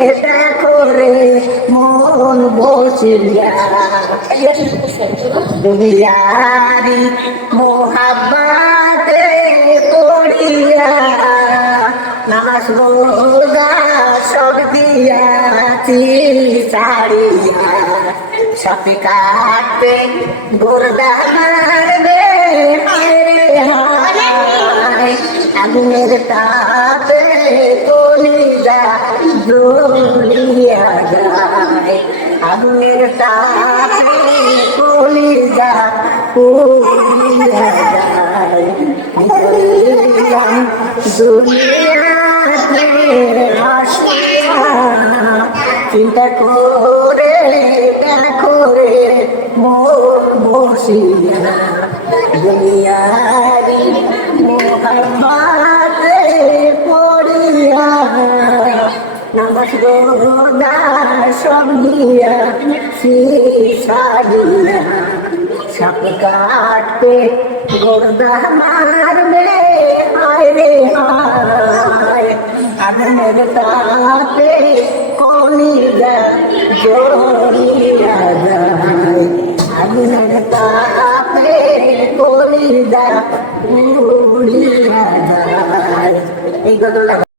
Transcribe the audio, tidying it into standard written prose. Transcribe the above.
দেখো রে মন বসিয়া দুনিয়ারি মোহাব্বতে পড়িয়া নামাজ রোজা সব দিয়াছি ছাড়িয়া সাপে কাটে গোরদা মারবে আগুনের তাপে কলিজা জ্বলিয়া যায় আগুনের তাপে কলিজা পুড়িয়া যায় দুনিয়াতে আসিয়া চিন্তা করে দেখো রে মন বসিয়া দুনিয়ারি মোহাম্মতে পড়িয়া নামাজ রোজা সব দিয়া ছাড়িয়া সাপে কাটবে গোরদা মারবে হায় রে হায় আগুনের তাপে কলিজা জ্বলিয়া যায় আগুনের তাপে কলিজা পুড়িয়া যায় এই গজলটা